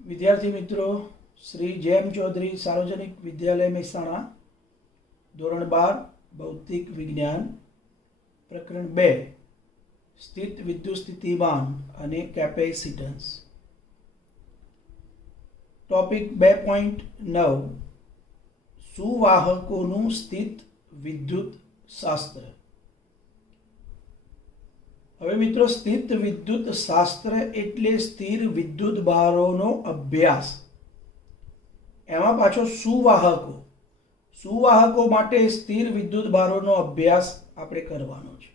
विद्यार्थी मित्रों, श्री जयम चौधरी सार्वजनिक विद्यालय मेहसाणा धोरण 12 भौतिक विज्ञान प्रकरण 2 स्थित विद्युत स्थितिमान અને કેપેસિટન્સ ટોપિક 2.9 સુવાહકોનું સ્થિત વિદ્યુત શાસ્ત્ર। હવે મિત્રો, સ્થિત વિદ્યુત શાસ્ત્ર એટલે સ્થિર વિદ્યુત ભારોનો અભ્યાસ। એમાં પાછો સુવાહકો માટે સ્થિર વિદ્યુત ભારોનો અભ્યાસ આપણે કરવાનો છે।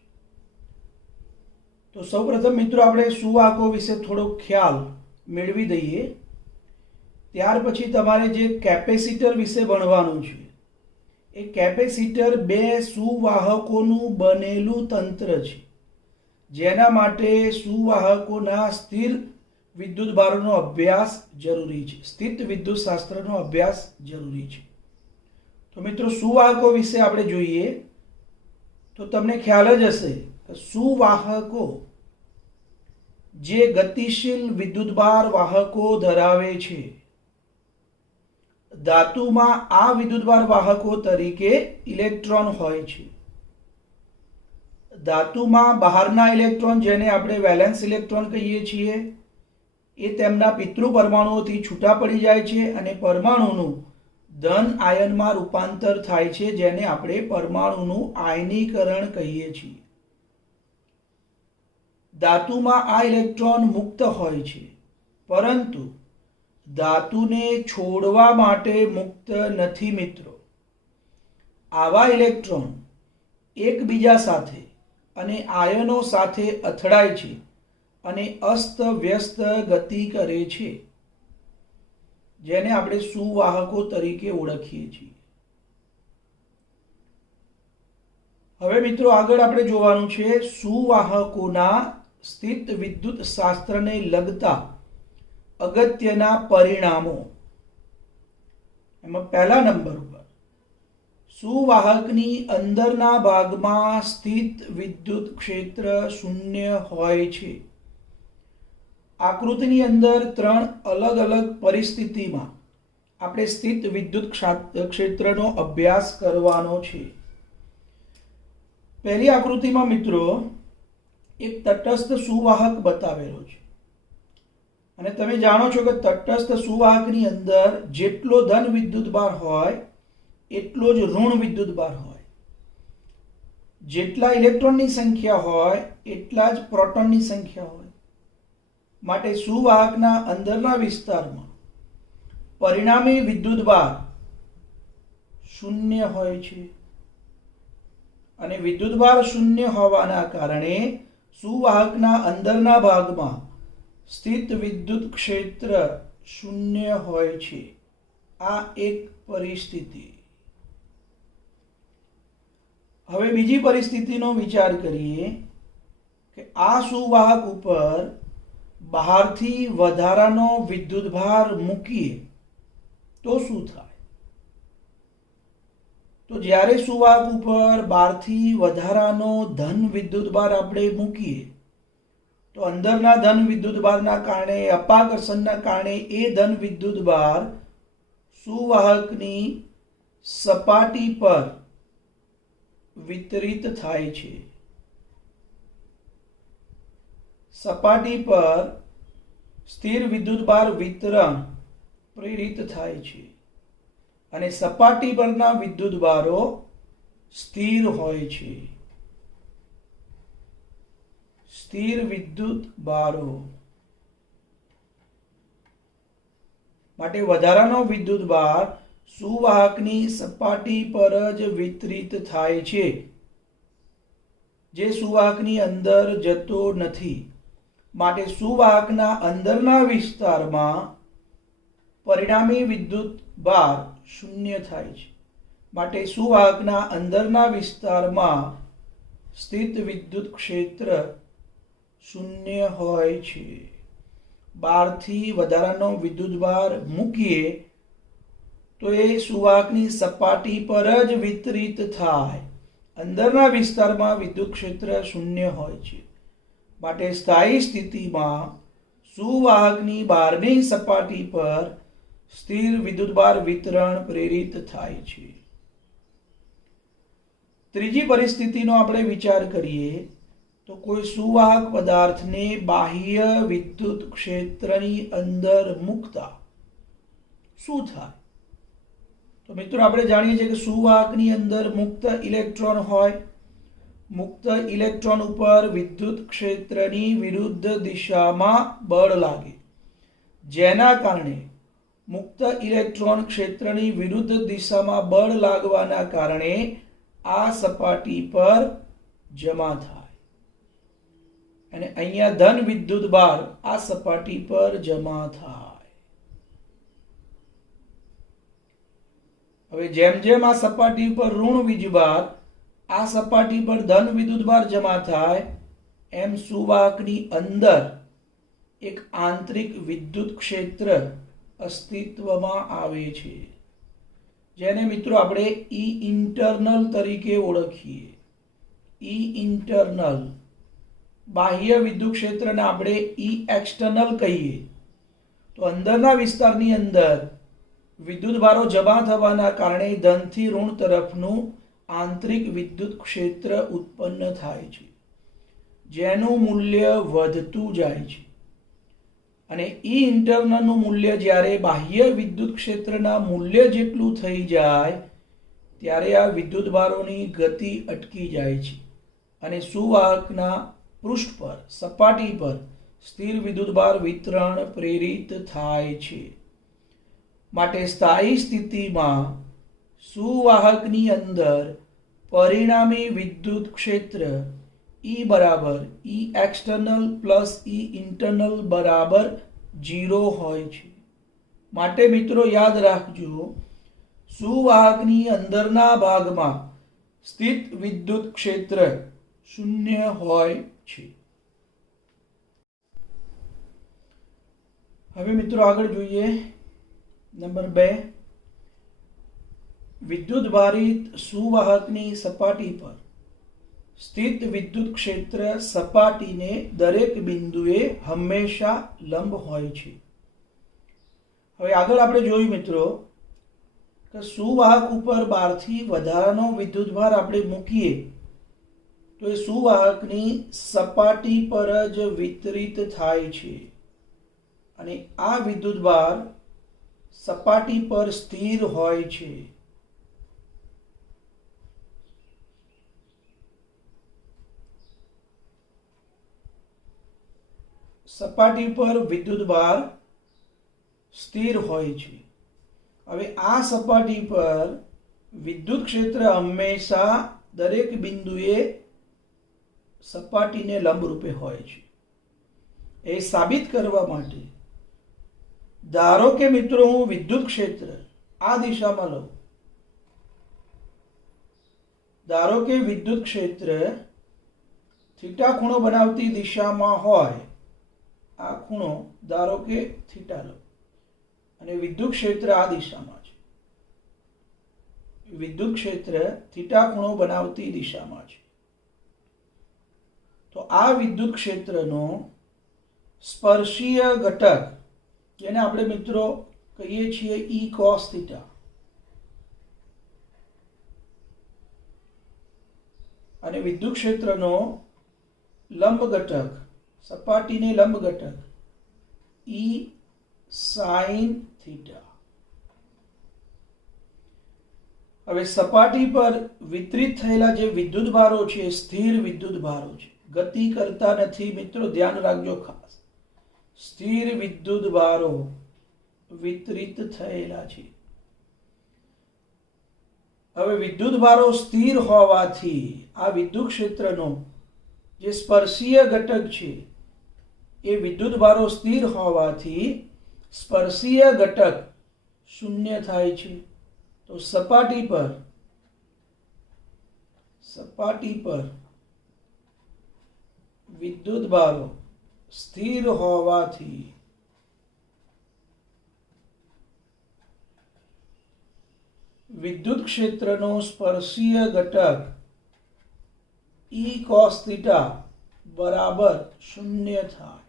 તો સૌપ્રથમ મિત્રો આપણે સુવાહકો વિશે થોડો ખ્યાલ મેળવી દઈએ। ત્યાર પછી તમારે જે કેપેસિટર વિશે ભણવાનું છે, એ કેપેસિટર બે સુવાહકોનું બનેલું તંત્ર છે, જેના માટે સુવાહકોના સ્થિર વિદ્યુત ભારોનો અભ્યાસ જરૂરી છે, સ્થિત વિદ્યુત શાસ્ત્રનો અભ્યાસ જરૂરી છે। તો મિત્રો, સુવાહકો વિશે આપણે જોઈએ તો તમને ખ્યાલ જ હશે કે સુવાહકો જે ગતિશીલ વિદ્યુતભાર વાહકો ધરાવે છે, ધાતુમાં આ વિદ્યુતભાર વાહકો તરીકે ઇલેક્ટ્રોન હોય છે। ધાતુમાં બહારના ઇલેક્ટ્રોન, જેને આપણે વેલેન્સ ઇલેક્ટ્રોન કહીએ છીએ, એ તેમના પિતૃ પરમાણુઓથી છૂટા પડી જાય છે અને પરમાણુનું ધન આયનમાં રૂપાંતર થાય છે, જેને આપણે પરમાણુનું આયનીકરણ કહીએ છીએ। ધાતુમાં આ ઇલેક્ટ્રોન મુક્ત હોય છે, પરંતુ ધાતુને છોડવા માટે મુક્ત નથી મિત્રો। આવા ઇલેક્ટ્રોન એકબીજા સાથે અને આયનો સાથે અથડાય છે અને અસ્ત વ્યસ્ત ગતિ કરે છે, જેને આપણે સુવાહકો તરીકે ઓળખીએ છીએ। હવે મિત્રો, આગળ આપણે જોવાનું છે સુવાહકોના સ્થિત વિદ્યુત શાસ્ત્રને લગતા અગત્યના પરિણામો। એમાં પહેલા નંબર ઉપર સુવાહકની અંદરના ભાગમાં સ્થિત વિદ્યુત ક્ષેત્ર શૂન્ય હોય છે। આકૃતિની અંદર ત્રણ અલગ અલગ પરિસ્થિતિમાં આપણે સ્થિત વિદ્યુત ક્ષેત્રનો અભ્યાસ કરવાનો છે। પહેલી આકૃતિમાં મિત્રો એક તટસ્થ સુવાહક બતાવેલો છે, અને તમે જાણો છો કે તટસ્થ સુવાહકની અંદર જેટલો ધન વિદ્યુતભાર હોય એટલો જ ઋણ વિદ્યુતભાર હોય, જેટલા ઇલેક્ટ્રોનની સંખ્યા હોય એટલા જ પ્રોટોનની સંખ્યા હોય। માટે સુવાહકના અંદરના વિસ્તારમાં પરિણામી વિદ્યુતભાર શૂન્ય હોય છે, અને વિદ્યુતભાર શૂન્ય હોવાના કારણે સુવાહકના અંદરના ભાગમાં સ્થિત વિદ્યુત ક્ષેત્ર શૂન્ય હોય છે। આ એક પરિસ્થિતિ। હવે બીજી પરિસ્થિતિનો વિચાર કરીએ કે આ સુવાહક ઉપર બહારથી વધારાનો વિદ્યુતભાર મૂકીએ તો શું થાય? તો જ્યારે સુવાહક ઉપર બહારથી વધારાનો ધન વિદ્યુતભાર આપણે મૂકીએ તો અંદરના ધન વિદ્યુતભારના કારણે, અપાકર્ષણના કારણે એ ધન વિદ્યુતભાર સુવાહકની સપાટી પર વિતરિત થાય છે। સપાટી પર સ્થિર વિદ્યુતભાર વિતરણ પ્રેરિત થાય છે, અને સપાટી પરના વિદ્યુતભારો સ્થિર હોય છે। સ્થિર વિદ્યુત ભારો માટે વધારાનો વિદ્યુતભાર સુવાહકની સપાટી પર જ વિતરિત થાય છે, જે સુવાહકની અંદર જતો નથી। માટે સુવાહકના અંદરના વિસ્તારમાં પરિણામી વિદ્યુતભાર શૂન્ય થાય છે। માટે સુવાહકના અંદરના વિસ્તારમાં સ્થિત વિદ્યુત ક્ષેત્ર શૂન્ય હોય છે। બહારથી વધારાનો વિદ્યુતભાર મૂકીએ તો એ સુવાહકની સપાટી પર જ વિતરિત થાય, અંદરના વિસ્તારમાં વિદ્યુત ક્ષેત્ર શૂન્ય હોય છે। માટે સ્થાયી સ્થિતિમાં સુવાહકની બહારની સપાટી પર સ્થિર વિદ્યુતભાર વિતરણ પ્રેરિત થાય છે. ત્રીજી પરિસ્થિતિનો આપણે વિચાર કરીએ તો કોઈ સુવાહક પદાર્થને બાહ્ય વિદ્યુત ક્ષેત્રની અંદર મૂકતા શું થાય? તો મિત્રો આપણે જાણીએ છીએ કે સુવાહકની અંદર મુક્ત ઇલેક્ટ્રોન હોય. મુક્ત ઇલેક્ટ્રોન ઉપર વિદ્યુત ક્ષેત્રની વિરુદ્ધ દિશામાં બળ લાગે, જેના કારણે મુક્ત ઇલેક્ટ્રોન ક્ષેત્રની વિરુદ્ધ દિશામાં બળ લાગવાના કારણે આ સપાટી પર જમા થાય અને અહીંયા ધન વિદ્યુત ભાર આ સપાટી પર જમા થાય. હવે જેમ જેમ આ સપાટી પર ઋણ વીજભાર, આ સપાટી પર ધન વિદ્યુતભાર જમા થાય એમ સુવાહકની અંદર એક આંતરિક વિદ્યુત ક્ષેત્ર અસ્તિત્વમાં આવે છે, જેને મિત્રો આપણે ઈ ઇન્ટરનલ તરીકે ઓળખીએ. ઈ ઇન્ટરનલ. બાહ્ય વિદ્યુત ક્ષેત્રને આપણે ઈ એક્સટર્નલ કહીએ. તો અંદરના વિસ્તારની અંદર વિદ્યુતભારો જમા થવાના કારણે ધનથી ઋણ તરફનું આંતરિક વિદ્યુત ક્ષેત્ર ઉત્પન્ન થાય છે, જેનું મૂલ્ય વધતું જાય છે. અને ઈ ઇન્ટરનલનું મૂલ્ય જ્યારે બાહ્ય વિદ્યુત ક્ષેત્રના મૂલ્ય જેટલું થઈ જાય ત્યારે આ વિદ્યુતભારોની ગતિ અટકી જાય છે અને સુવાહકના પૃષ્ઠ પર, સપાટી પર સ્થિર વિદ્યુતભાર વિતરણ પ્રેરિત થાય છે. માટે સ્થાયી સ્થિતિમાં સુવાહકની અંદર પરિણામી વિદ્યુત ક્ષેત્ર E બરાબર E external plus E internal બરાબર 0 હોય છે. માટે મિત્રો યાદ રાખજો, સુવાહકની અંદરના ભાગમાં સ્થિત વિદ્યુત ક્ષેત્ર 0 હોય છે. હવે મિત્રો આગળ જોઈએ નંબર 2. વિદ્યુતભારિત સુવાહકની સપાટી પર સ્થિત વિદ્યુત ક્ષેત્ર સપાટીને દરેક બિંદુએ હંમેશા લંબ હોય છે. હવે આગળ આપણે જોયું મિત્રો કે સુવાહક ઉપર બહારથી વધારાનો વિદ્યુતભાર આપણે મૂકીએ તો એ સુવાહકની સપાટી પર જ વિતરિત થાય છે અને આ વિદ્યુતભાર સપાટી પર સ્થિર હોય છે. સપાટી પર વિદ્યુતભાર સ્થિર હોય છે. હવે આ સપાટી પર વિદ્યુત ક્ષેત્ર હંમેશા દરેક બિંદુએ સપાટીને લંબરૂપે હોય છે. એ સાબિત કરવા માટે ધારો કે મિત્રો હું વિદ્યુત ક્ષેત્ર આ દિશામાં લઉં. ધારો કે વિદ્યુત ક્ષેત્ર થીટા ખૂણો બનાવતી દિશામાં હોય. આ ખૂણો ધારો કે થીટા લો અને વિદ્યુત ક્ષેત્ર આ દિશામાં છે. વિદ્યુત ક્ષેત્ર થીટા ખૂણો બનાવતી દિશામાં છે. તો આ વિદ્યુત ક્ષેત્રનો સ્પર્શીય ઘટક, જેને આપણે મિત્રો કહીએ છીએ E cos થીટા, અને વિદ્યુત ક્ષેત્રનો લંબ ઘટક, સપાટીને લંબ ઘટક E sin થીટા. હવે સપાટી પર વિતરિત થયેલા જે વિદ્યુતભારો છે સ્થિર વિદ્યુતભારો છે, ગતિ કરતા નથી. મિત્રો ધ્યાન રાખજો ખાસ, સ્થિર વિદ્યુતભારો વિતરિત થયેલા છે. હવે વિદ્યુતભારો સ્થિર હોવાથી આ વિદ્યુત ક્ષેત્રનો જે સ્પર્શીય ઘટક છે એ વિદ્યુતભારો સ્થિર હોવાથી સ્પર્શીય ઘટક 0 થાય છે. તો સપાટી પર વિદ્યુતભારો સ્થિર હોવાથી વિદ્યુત ક્ષેત્રનો સ્પર્શીય ઘટક E cos થીટા બરાબર 0 થાય.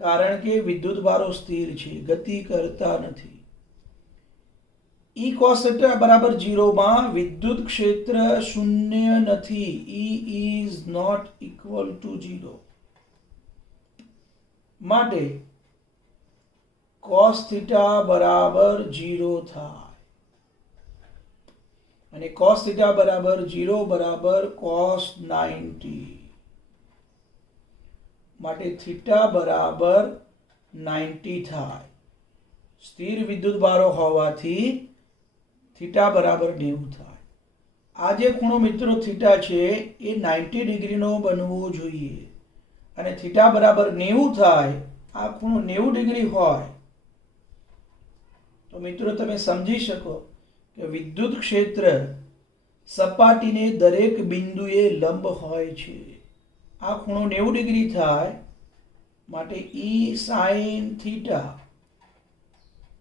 કારણ કે વિદ્યુત ભારો સ્થિર છે, ગતિ કરતા નથી. E cos θ બરાબર 0 માં વિદ્યુત ક્ષેત્ર શૂન્ય નથી. E is not equal to 0. માટે cos θ બરાબર 0 થાય અને cos θ બરાબર 0 બરાબર cos 90. માટે થીટા બરાબર 90 થાય. સ્થિર વિદ્યુત ભારો હોવાથી થીટા બરાબર 90 થાય. આ જે ખૂણો મિત્રો થીટા છે એ 90 ડિગ્રીનો બનવો જોઈએ અને થીટા બરાબર 90 થાય. આ ખૂણો 90 ડિગ્રી હોય તો મિત્રો તમે સમજી શકો કે વિદ્યુત ક્ષેત્ર સપાટીને દરેક બિંદુએ લંબ હોય છે. આ ખૂણો 90 ડિગ્રી થાય માટે E sin θ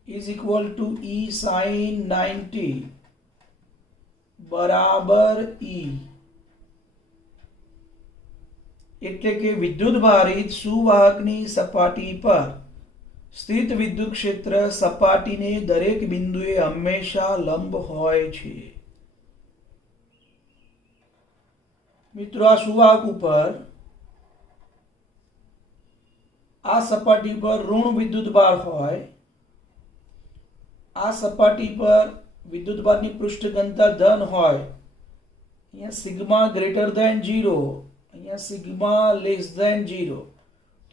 is equal to E sin 90 બરાબર E. એટલે કે વિદ્યુત ભારિત સુવાહકની સપાટી પર સ્થિત વિદ્યુત ક્ષેત્ર સપાટીને દરેક બિંદુએ હંમેશા લંબ હોય છે. મિત્રો આ સુવાહક ઉપર આ સપાટી પર ઋણ વિદ્યુત ભાર હોય, આ સપાટી પર વિદ્યુત ભારની પૃષ્ઠ ઘનતા ધન હોય. અહીંયા સિગ્મા ગ્રેટર ધેન 0, અહીંયા સિગ્મા લેસ ધેન 0.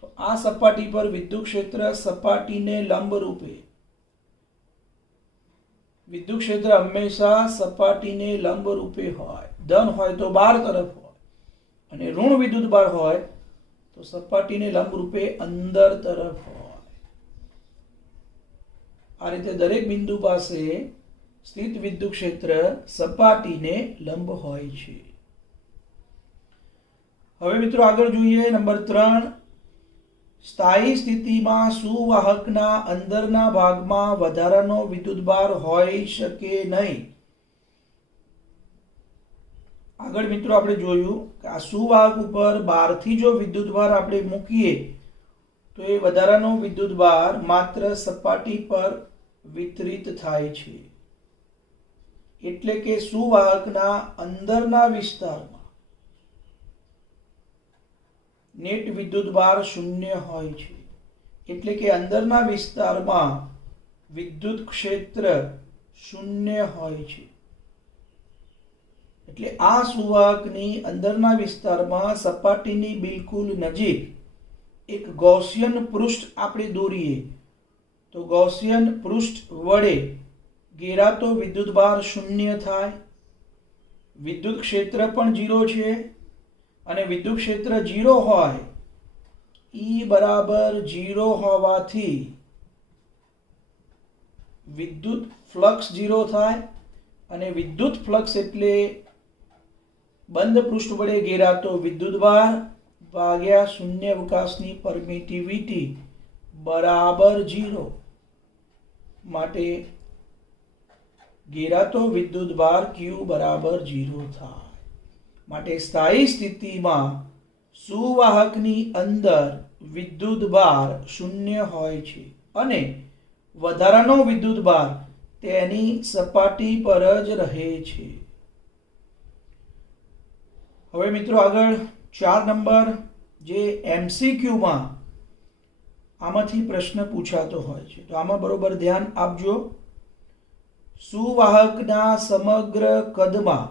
તો આ સપાટી પર વિદ્યુત ક્ષેત્ર સપાટીને લંબ રૂપે, વિદ્યુત ક્ષેત્ર હંમેશા સપાટીને લંબ રૂપે હોય. ધન હોય તો બહાર તરફ હોય અને ઋણ વિદ્યુત ભાર હોય તો સપાટીને લંબ રૂપે અંદર તરફ હોય. આ રીતે દરેક બિંદુ પાસે સ્થિત વિદ્યુત ક્ષેત્ર સપાટીને લંબ હોય છે. હવે મિત્રો આગળ જોઈએ નંબર 3. સ્થાયી સ્થિતિમાં સુવાહકના અંદરના ભાગમાં વધારાનો વિદ્યુત ભાર હોઈ શકે નહીં. આગળ મિત્રો આપણે જોયું કે આ સુવાહક ઉપર બહારથી જો વિદ્યુત ભાર આપણે મૂકીએ તો એ વધારાનો વિદ્યુત ભાર માત્ર સપાટી પર વિતરિત થાય છે. એટલે કે સુવાહકના અંદરના વિસ્તારમાં નેટ વિદ્યુત ભાર શૂન્ય હોય છે. એટલે કે અંદરના વિસ્તારમાં વિદ્યુત ક્ષેત્ર શૂન્ય હોય છે. એટલે આ સુવાહકની અંદરના વિસ્તારમાં સપાટીની બિલકુલ નજીક એક ગૌસિયન પૃષ્ઠ આપણે દોરીએ તો ગૌસિયન પૃષ્ઠ વડે ઘેરાતો વિદ્યુત ભાર શૂન્ય થાય. વિદ્યુત ક્ષેત્ર પણ 0 છે અને વિદ્યુત ક્ષેત્ર 0 હોય, E બરાબર 0 હોવાથી વિદ્યુત ફ્લક્સ 0 થાય અને વિદ્યુત ફ્લક્સ એટલે બંધ પૃષ્ઠ વડે ઘેરાતો વિદ્યુત ભાર ભાગ્યા શૂન્યાવકાશની પરમિટિવિટી બરાબર 0. માટે ઘેરાતો વિદ્યુત ભાર Q બરાબર 0 થાય. માટે સ્થાયી સ્થિતિમાં સુવાહકની અંદર વિદ્યુત ભાર શૂન્ય હોય છે અને વધારાનો વિદ્યુત ભાર તેની સપાટી પર જ રહે છે. હવે મિત્રો આગળ 4 નંબર જે MCQ માં આમાંથી પ્રશ્ન પૂછાતો હોય છે તો આમાં બરોબર ધ્યાન આપજો. સુવાહકના સમગ્ર કદમાં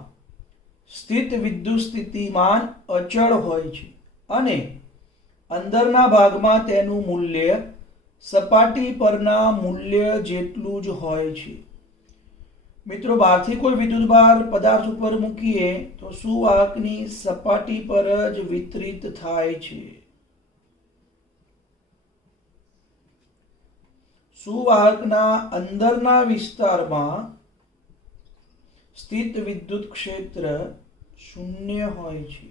સ્થિત વિદ્યુત સ્થિતિમાન અચળ હોય છે અને અંદરના ભાગમાં તેનું મૂલ્ય સપાટી પરના મૂલ્ય જેટલું જ હોય છે. મિત્રો બહારથી કોઈ વિદ્યુત ભાર પદાર્થ ઉપર મૂકીએ તો સુવાહકની સપાટી પર જ વિતરિત થાય છે. સુવાહકના અંદરના વિસ્તારમાં સ્થિત વિદ્યુત ક્ષેત્ર શૂન્ય હોય છે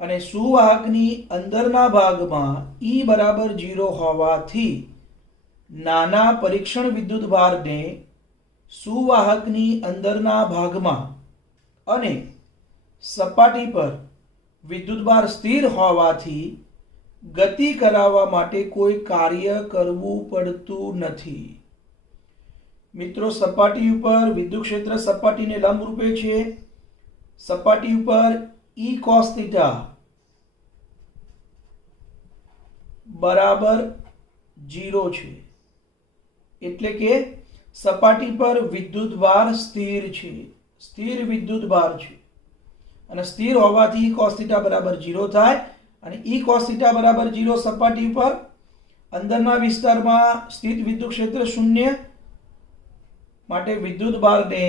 અને સુવાહકની અંદરના ભાગમાં E બરાબર 0 હોવાથી નાના પરીક્ષણ વિદ્યુત ભારને સુવાહકની અંદરના ભાગમાં અને સપાટી પર વિદ્યુતભાર સ્થિર હોવાથી ગતિ કરાવવા માટે કોઈ કાર્ય કરવું પડતું નથી. મિત્રો, સપાટી ઉપર વિદ્યુત ક્ષેત્ર સપાટીને લંબ રૂપે છે. સપાટી ઉપર E cos θ બરાબર 0 છે, એટલે કે સપાટી પર વિદ્યુતભાર સ્થિર છે, સ્થિર વિદ્યુતભાર છે. અને સ્થિર હોવાથી cos θ બરાબર 0 થાય. અને E cos θ બરાબર 0 સપાટી પર અંદરના વિસ્તારમાં સ્થિત વિદ્યુત ક્ષેત્ર શૂન્ય, માટે વિદ્યુતભારને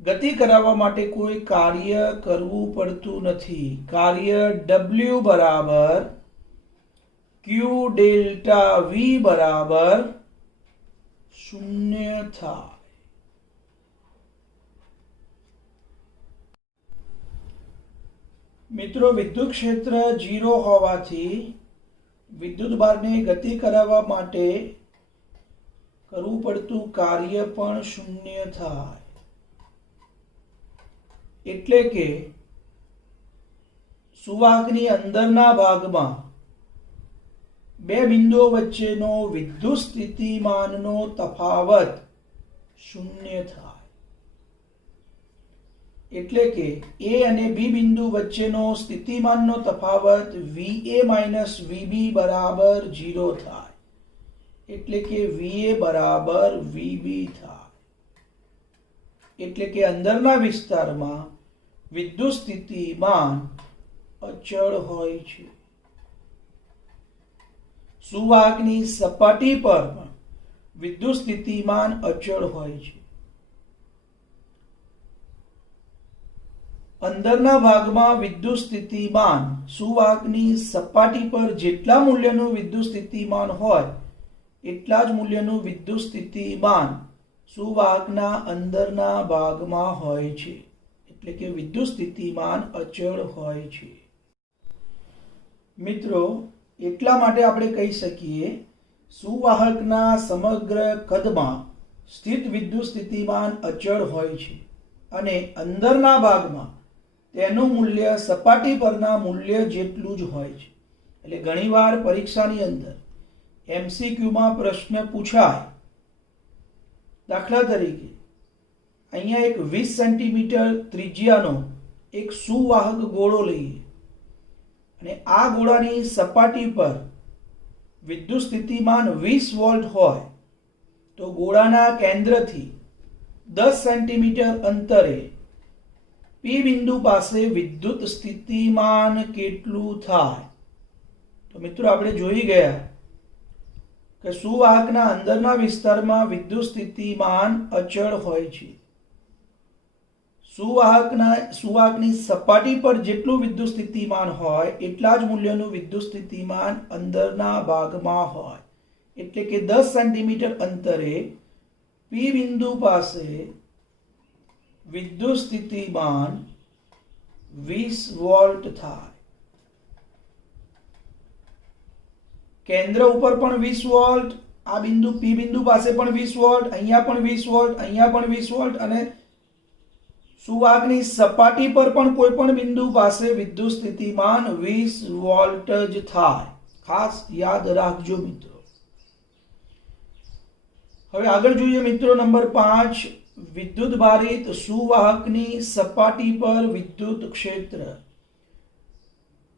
ગતિ કરાવવા માટે કોઈ કાર્ય કરવું પડતું નથી. કાર્ય W બરાબર Q ડેલ્ટા V બરાબર 0 થાય. મિત્રો, વિદ્યુત ક્ષેત્ર 0 હોવાથી વિદ્યુતભારને ગતિ કરાવવા માટે કરવું પડતું કાર્ય પણ 0 થાય. એટલે કે સુવાહકની અંદરના ભાગમાં બે બિંદુઓ વચ્ચેનો વિદ્યુત સ્થિતિમાનનો તફાવત 0 થાય. એટલે કે A અને B બિંદુ વચ્ચેનો સ્થિતિમાનનો તફાવત VA માઇનસ VB બરાબર 0 થાય. એટલે કે VA બરાબર VB થાય. એટલે કે અંદરના વિસ્તારમાં વિદ્યુત સ્થિતિમાન અચળ હોય છે. સુવાહકની સપાટી પર પણ વિદ્યુત સ્થિતિમાન અચળ હોય છે. અંદરના ભાગમાં વિદ્યુત સ્થિતિમાન સુવાહકની સપાટી પર જેટલા મૂલ્યનું વિદ્યુત સ્થિતિમાન હોય એટલા જ મૂલ્યનું વિદ્યુત સ્થિતિમાન સુવાહકના અંદરના ભાગમાં હોય છે. એટલે કે વિદ્યુત સ્થિતિમાન અચળ હોય છે. મિત્રો, એટલા માટે આપણે કહી શકીએ સુવાહકના સમગ્ર કદમાં સ્થિત વિદ્યુત સ્થિતિમાન અચળ હોય છે અને અંદરના ભાગમાં તેનું મૂલ્ય સપાટી પરના મૂલ્ય જેટલું જ હોય છે. એટલે ઘણીવાર પરીક્ષાની અંદર MCQમાં પ્રશ્ન પૂછાય. દાખલા તરીકે અહીંયા એક 20 સેન્ટીમીટર ત્રિજ્યાનો એક સુવાહક ગોળો લઈએ અને આ ગોળાની સપાટી પર વિદ્યુત સ્થિતિમાન 20 વોલ્ટ હોય તો ગોળાના કેન્દ્રથી 10 સેન્ટીમીટર અંતરે P બિંદુ પાસે વિદ્યુત સ્થિતિમાન કેટલું થાય? તો મિત્રો, આપણે જોઈ ગયા કે સુવાહકના અંદરના વિસ્તારમાં વિદ્યુત સ્થિતિમાન અચળ હોય છે. સુવાહકની સપાટી પર જેટલું વિદ્યુત સ્થિતિમાન હોય એટલા જ મૂલ્યનું વિદ્યુત સ્થિતિમાન અંદરના ભાગમાં હોય. એટલે કે 10 સેન્ટીમીટર અંતરે P બિંદુ પાસે વિદ્યુત સ્થિતિમાન 20 વોલ્ટ થાય. કેન્દ્ર ઉપર પણ 20 વોલ્ટ, આ બિંદુ P બિંદુ પાસે પણ 20 વોલ્ટ, અહીંયા પણ 20 વોલ્ટ, અહીંયા પણ 20 વોલ્ટ અને સુવાહકની સપાટી પર પણ કોઈ પણ બિંદુ પાસે વિદ્યુત સ્થિતિમાન 20 વોલ્ટ જ થાય. ખાસ યાદ રાખજો મિત્રો. હવે આગળ જોઈએ મિત્રો, નંબર 5, વિદ્યુત ભારિત સુવાહકની સપાટી પર વિદ્યુત ક્ષેત્ર.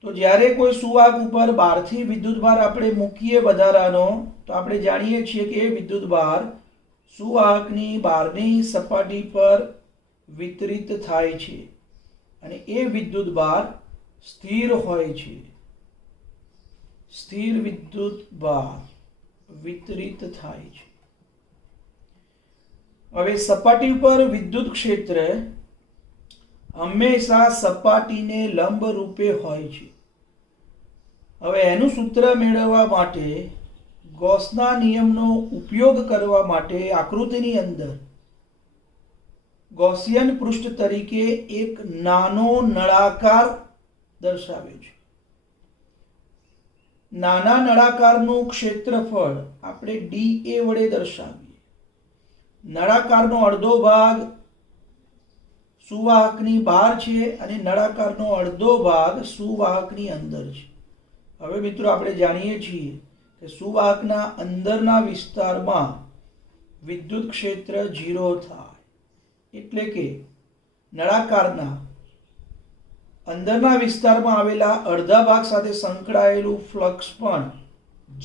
તો જ્યારે કોઈ સુવાહક ઉપર બહારથી વિદ્યુતભાર આપણે મૂકીએ વધારાનો, તો આપણે જાણીએ છીએ કે વિદ્યુતભાર સુવાહકની બહારની સપાટી પર વિતરિત થાય છે અને એ વિદ્યુતભાર સ્થિર હોય છે. સ્થિર વિદ્યુતભાર વિતરિત થાય છે. હવે સપાટી ઉપર વિદ્યુત ક્ષેત્ર હંમેશા સપાટીને લંબ રૂપે હોય છે. હવે એનું સૂત્ર મેળવવા માટે ગૌસના નિયમનો ઉપયોગ કરવા માટે આકૃતિની અંદર ગૌસિયન પૃષ્ઠ તરીકે એક નાનો નળાકાર દર્શાવ્યો છે. નાના નળાકારનું ક્ષેત્રફળ આપણે dA વડે દર્શાવીએ. નળાકારનો અડધો ભાગ સુવાહકની બહાર છે અને નળાકારનો અડધો ભાગ સુવાહકની અંદર છે. હવે મિત્રો આપણે જાણીએ છીએ કે સુવાહકના અંદરના વિસ્તારમાં વિદ્યુત ક્ષેત્ર 0 થાય, એટલે કે નળાકારના અંદરના વિસ્તારમાં આવેલા અડધા ભાગ સાથે સંકળાયેલું ફ્લક્સ પણ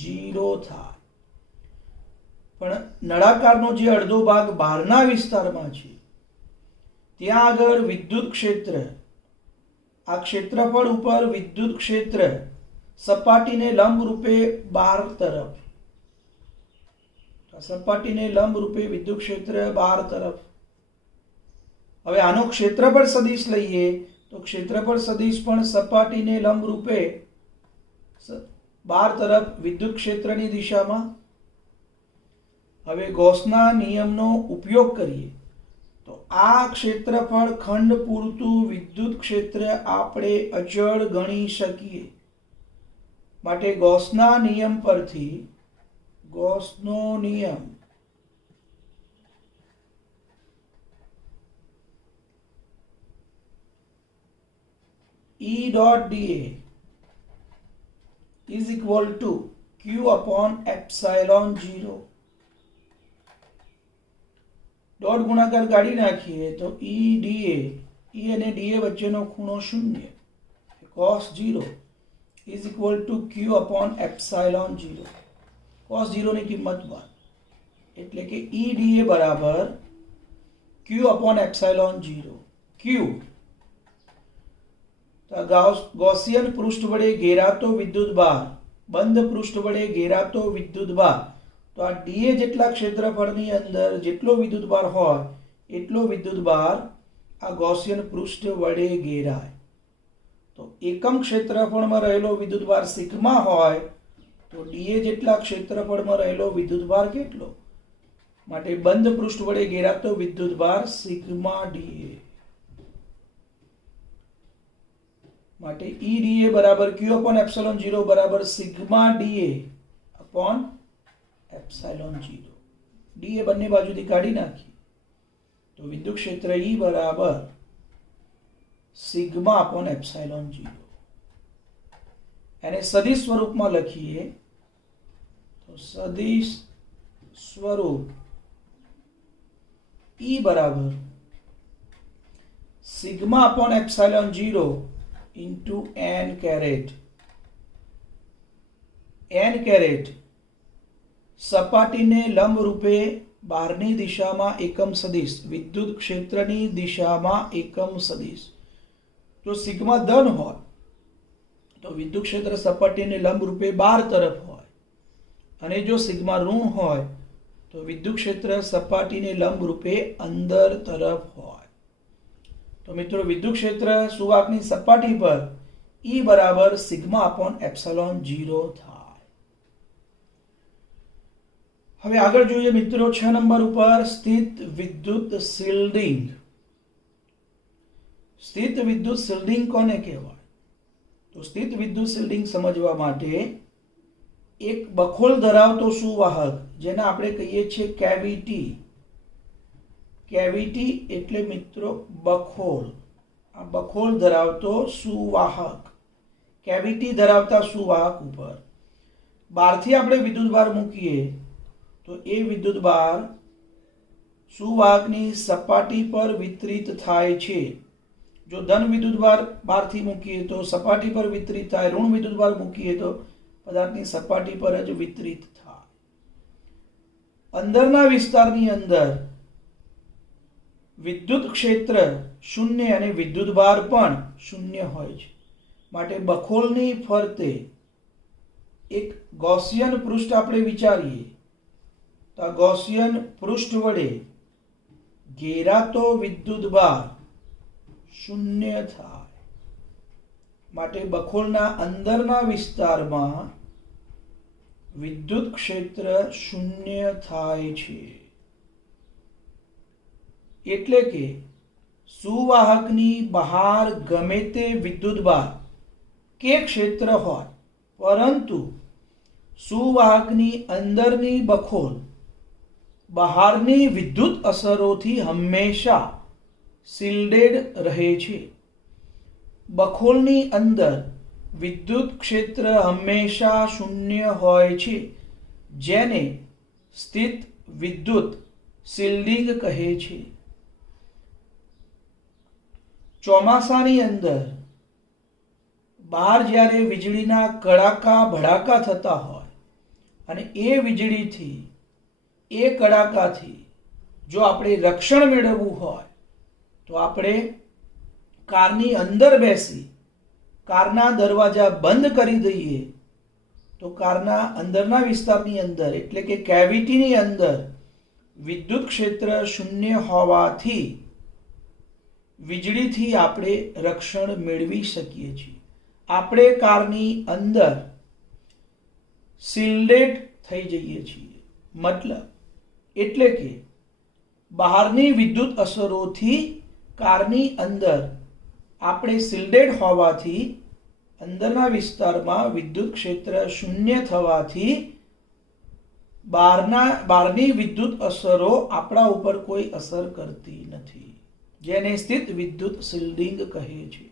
0 થાય. પણ નળાકારનો જે અડધો ભાગ બહારના વિસ્તારમાં છે ત્યાં આગળ વિદ્યુત ક્ષેત્ર, આ ક્ષેત્રફળ ઉપર વિદ્યુત ક્ષેત્ર સપાટીને લંબ રૂપે બહાર તરફ, સપાટીને લંબ રૂપે વિદ્યુત ક્ષેત્ર બહાર તરફ. હવે આનો ક્ષેત્રફળ સદિશ લઈએ તો ક્ષેત્રફળ સદિશ પણ સપાટીને લંબ રૂપે બહાર તરફ વિદ્યુત ક્ષેત્રની દિશામાં. હવે ગૌસના નિયમનો ઉપયોગ કરીએ તો આ ક્ષેત્રફળ ખંડ પૂરતું વિદ્યુત ક્ષેત્ર આપણે અચળ ગણી શકીએ. માટે ગૌસના નિયમ પરથી, ગૌસનો નિયમ E dot dA is equal to Q upon epsilon 0. Dot ગુણાકાર કાઢી નાખીએ તો E dA, E અને dA વચ્ચેનો ખૂણો 0, cos 0 is equal to Q upon epsilon 0. cos 0 ની કિંમત 1, એટલે કે E dA બરાબર Q upon epsilon 0. Q Gaussian પૃષ્ઠ વડે ઘેરાતો વિદ્યુતભાર, બંધ પૃષ્ઠ વડે ઘેરાતો વિદ્યુતભાર. તો આ dA જેટલા ક્ષેત્રફળની અંદર જેટલો વિદ્યુતભાર હોય એટલો વિદ્યુતભાર આ ગૌસિયન પૃષ્ઠ વડે ઘેરાય. તો એકમ ક્ષેત્રફળમાં રહેલો વિદ્યુતભાર સિગ્મા હોય તો dA જેટલા ક્ષેત્રફળમાં રહેલો વિદ્યુતભાર કેટલો? માટે બંધ પૃષ્ઠ વડે ઘેરાતો વિદ્યુતભાર સિગ્મા dA. માટે E dA બરાબર Q upon epsilon 0 બરાબર sigma dA upon epsilon 0. dA બંને બાજુથી કાઢી નાખી તો વિદ્યુત ક્ષેત્ર E બરાબર સિગ્મા upon epsilon 0. એને સદિશ સ્વરૂપમાં લખીએ તો સદિશ સ્વરૂપ E બરાબર sigma upon epsilon 0 into n caret. n caret સપાટીને લંબ રૂપે બહારની દિશામાં એકમ સદિશ, વિદ્યુત ક્ષેત્રની દિશામાં એકમ સદિશ. જો સિગ્મા ધન હોય તો વિદ્યુત ક્ષેત્ર સપાટીને લંબ રૂપે બહાર તરફ હોય, અને જો સિગ્મા ઋણ હોય તો વિદ્યુત ક્ષેત્ર સપાટીને લંબ રૂપે અંદર તરફ હોય. તો મિત્રો વિદ્યુત ક્ષેત્ર સુવાહકની સપાટી પર E બરાબર સિગ્મા અપોન એપ્સિલોન 0 થાય. હવે આગળ જોઈએ મિત્રો 6 નંબર ઉપર સ્થિત વિદ્યુત શિલ્ડિંગ. સ્થિત વિદ્યુત શિલ્ડિંગ કોને કહેવાય? તો સ્થિત વિદ્યુત શિલ્ડિંગ સમજવા માટે એક બખોલ ધરાવતો સુવાહક, જેને આપણે કહીએ છીએ કેવિટી. કેવિટી એટલે મિત્રો બખોલ. આ બખોલ ધરાવતો સુવાહક, કેવિટી ધરાવતા સુવાહક ઉપર બહારથી આપણે વિદ્યુતભાર મૂકીએ તો એ વિદ્યુતભાર સુવાહકની સપાટી પર વિતરિત થાય છે. જો ધન વિદ્યુતભાર બહારથી મૂકીએ તો સપાટી પર વિતરિત થાય, ઋણ વિદ્યુતભાર મૂકીએ તો પદાર્થની સપાટી પર જ વિતરિત થાય. અંદરના વિસ્તારની અંદર વિદ્યુત ક્ષેત્ર શૂન્ય અને વિદ્યુતભાર પણ શૂન્ય હોય છે. માટે બખોલની ફરતે એક ગૌસિયન પૃષ્ઠ આપણે વિચારીએ તો આ ગૌસિયન પૃષ્ઠ વડે ઘેરાતો વિદ્યુતભાર શૂન્ય થાય. માટે બખોલના અંદરના વિસ્તારમાં વિદ્યુત ક્ષેત્ર શૂન્ય થાય છે. એટલે કે સુવાહકની બહાર ગમે તે વિદ્યુતભાર કે ક્ષેત્ર હોય, પરંતુ સુવાહકની અંદરની બખોલ બહારની વિદ્યુત અસરોથી હંમેશા શિલ્ડેડ રહે છે. બખોલની અંદર વિદ્યુત ક્ષેત્ર હંમેશા શૂન્ય હોય છે, જેને સ્થિત વિદ્યુત શિલ્ડિંગ કહે છે. ચોમાસાની અંદર બહાર જ્યારે વીજળીના કડાકા ભડાકા થતા હોય અને એ વીજળીથી એ કડાકાથી જો આપણે રક્ષણ મેળવવું હોય તો આપણે કારની અંદર બેસી કારના દરવાજા બંધ કરી દઈએ તો કારના અંદરના વિસ્તારની અંદર એટલે કે કેવિટીની અંદર વિદ્યુત ક્ષેત્ર શૂન્ય હોવાથી વીજળીથી આપણે રક્ષણ મેળવી શકીએ છીએ. આપણે કારની અંદર શિલ્ડેડ થઈ જઈએ છીએ. મતલબ એટલે કે બહારની વિદ્યુત અસરોથી કારની અંદર આપણે શિલ્ડેડ હોવાથી અંદરના વિસ્તારમાં વિદ્યુત ક્ષેત્ર શૂન્ય થવાથી બહારની વિદ્યુત અસરો આપણા ઉપર કોઈ અસર કરતી નથી, જેને સ્થિત વિદ્યુત શિલ્ડિંગ કહે છે.